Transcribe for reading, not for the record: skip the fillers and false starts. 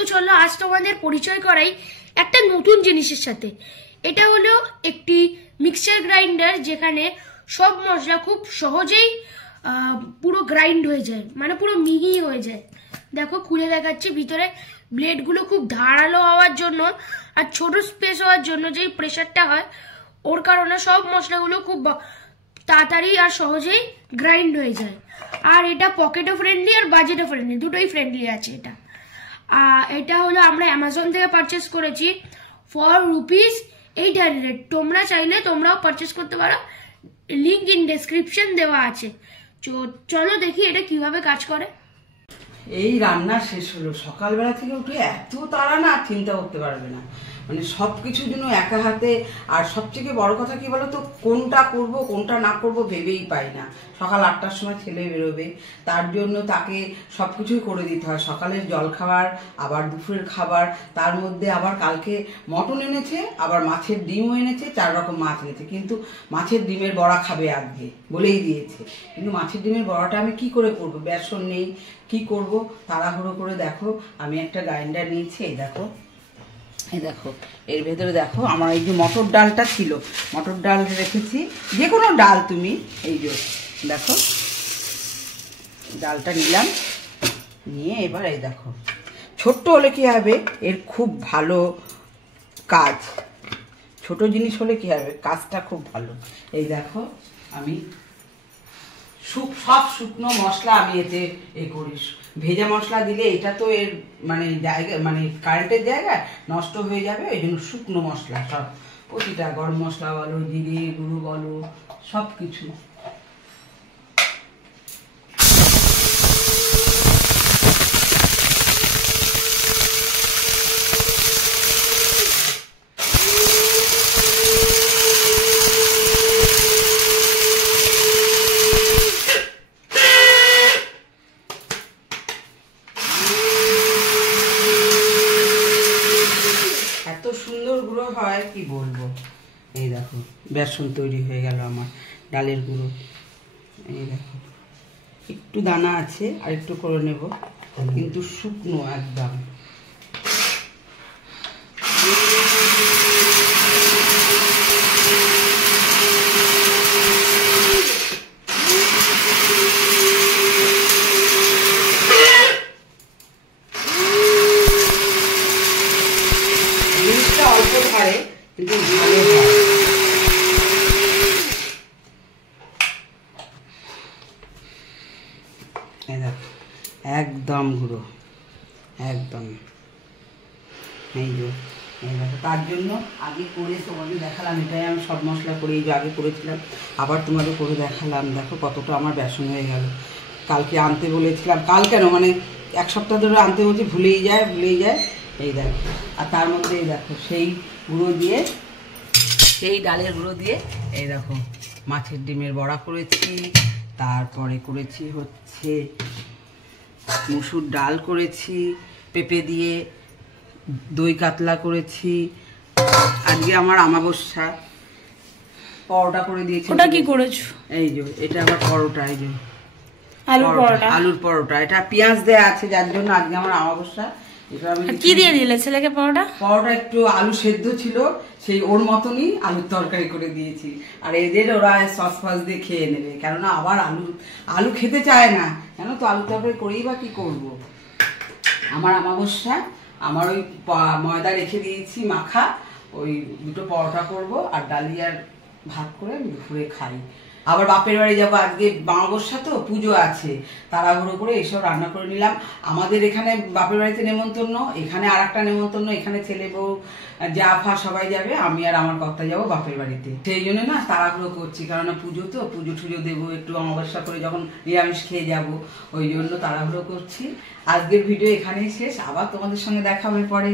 তো চলো আজ তোমাদের পরিচয় করাই একটা নতুন জিনিসের সাথে। এটা হলো একটি মিক্সচার গ্রাইন্ডার, যেখানে সব মশলা খুব সহজেই পুরো গ্রাইন্ড হয়ে যায়, মানে পুরো মিহি হয়ে যায়। দেখো খুলে দেখাচ্ছি, ভিতরে ব্লেডগুলো খুব ধারালো হওয়ার জন্য আর ছোট স্পেস হওয়ার জন্য যেই প্রেশারটা হয় ওর কারণে সব মশলাগুলো খুব তাড়াতাড়ি আর সহজেই গ্রাইন্ড হয়ে যায়। আর এটা পকেটও ফ্রেন্ডলি আর বাজেটও ফ্রেন্ডলি, দুটোই ফ্রেন্ডলি আছে এটা। এটা হলো আমরা অ্যামাজন থেকে পারচেস করেছি ফর ₹800। তোমরা চাইলে তোমরাও পারচেস করতে পারো, লিঙ্ক ইন ডেসক্রিপশন দেওয়া আছে। চলো দেখি এটা কিভাবে কাজ করে। এই রান্না শেষ হলো, সকালবেলা থেকে উঠে এত তাড়া না চিন্তা করতে পারবে না, মানে সব কিছুর জন্য একা হাতে। আর সবথেকে বড় কথা কি বলো তো, কোনটা করব কোনটা না করব ভেবেই পাই না। সকাল 8টার সময় ছেলে বেরোবে, তার জন্য তাকে সব কিছুই করে দিতে হয়। সকালের জল খাবার, আবার দুপুরের খাবার, তার মধ্যে আবার কালকে মটন এনেছে, আবার মাছের ডিমও এনেছে, 4 রকম মাছ এনেছে। কিন্তু মাছের ডিমের বড়া খাবে আজকে বলেই দিয়েছে, কিন্তু মাছের ডিমের বড়াটা আমি কি করে করব, বেসন নেই, কি করব। তাড়াহুড়ো করে দেখো আমি একটা গ্রাইন্ডার নিয়েছি। এই দেখো এর ভেতরে দেখো আমার এই যে মটর ডালটা ছিল, মটর ডাল রেখেছি, যে কোনো ডাল তুমি, এই যে দেখো ডালটা নিলাম, নিয়ে এবার এই দেখো ছোট্ট হলে কি হবে, এর খুব ভালো কাজ, ছোট জিনিস হলে কি হবে, কাজটা খুব ভালো। এই দেখো আমি সব শুকনো মশলা আমি এতে করি। ভেজা মশলা দিলে এটা তো এর মানে জায়গা, মানে কারেন্টের জায়গায় নষ্ট হয়ে যাবে, ওই জন্য শুকনো মশলা সব, প্রতিটা গরম মশলা বলো, জিরে গুঁড়ো বলো, সব কিছু। সুন্দর গুঁড়ো হয় কি বলবো। এই দেখো বেসন তৈরি হয়ে গেল আমার, ডালের গুঁড়ো। এই দেখো একটু দানা আছে, আর একটু করে নেব, কিন্তু শুকনো একদম। অল্প ধারে কিন্তু ভালো হয়। একদম গুঁড়ো, একদম। এই যে তার জন্য আগে করে তোমাদের দেখালাম, এটাই আমি সব মশলা করে এই যে আগে করেছিলাম, আবার তোমাদের করে দেখালাম। দেখো কতটা আমার বেসন হয়ে গেল। কালকে আনতে বলেছিলাম, কাল কেন মানে 1 সপ্তাহ ধরে আনতে বলছি, ভুলেই যায়। এই দেখো, আর তার মধ্যে এই দেখো সেই গুঁড়ো দিয়ে, সেই ডালের গুঁড়ো দিয়ে এই দেখো মাছের ডিমের বড়া করেছি, তারপরে করেছি হচ্ছে মুসুর ডাল করেছি, পেঁপে দিয়ে দই কাতলা করেছি। আজকে আমার অমাবস্যা, পরোটা করে দিয়েছি। ওটা কি করেছো? এই যে এটা আবার পরোটা, এই যে আলুর পরোটা, এটা পেঁয়াজ দেয়া আছে, যার জন্য আজকে আমার অমাবস্যা। কি দিয়ে দিলে ছেলেকে পরোটা? একটু আলু সেদ্ধ ছিল, সেই ওর মতনই আলুর তরকারি করে দিয়েছি। আর এদের ওরা সস ফস দিয়ে খেয়ে নেবে, কেননা আবার আলু খেতে চায় না, কেন তো আলু তরকারি করেই বা কি করবো। আমার অমাবস্যা, আমার ওই ময়দা রেখে দিয়েছি মাখা, ওই 2টো পরোটা করব, আর ডালিয়ার ভাত করে আমি দুপুরে খাই। আবার বাপের বাড়ি যাবো, আজকে অমাবস্যা তো পুজো আছে, তাড়াহুড়ো করে এইসব রান্না করে নিলাম। আমাদের এখানে বাপের বাড়িতে নেমন্তন্ন, এখানে আর একটা নেমন্তন্ন, এখানে ছেলে বউ যা ফা সবাই যাবে, আমি আর আমার কর্তা যাবো বাপের বাড়িতে। সেই জন্য না তাড়াহুড়ো করছি, কেননা পুজো তো, পুজো টুজো দেবো, একটু অমাবস্যা করে যখন নিরামিষ খেয়ে যাবো, ওই জন্য তাড়াহুড়ো করছি। আজকের ভিডিও এখানেই শেষ, আবার তোমাদের সঙ্গে দেখা হবে পরে।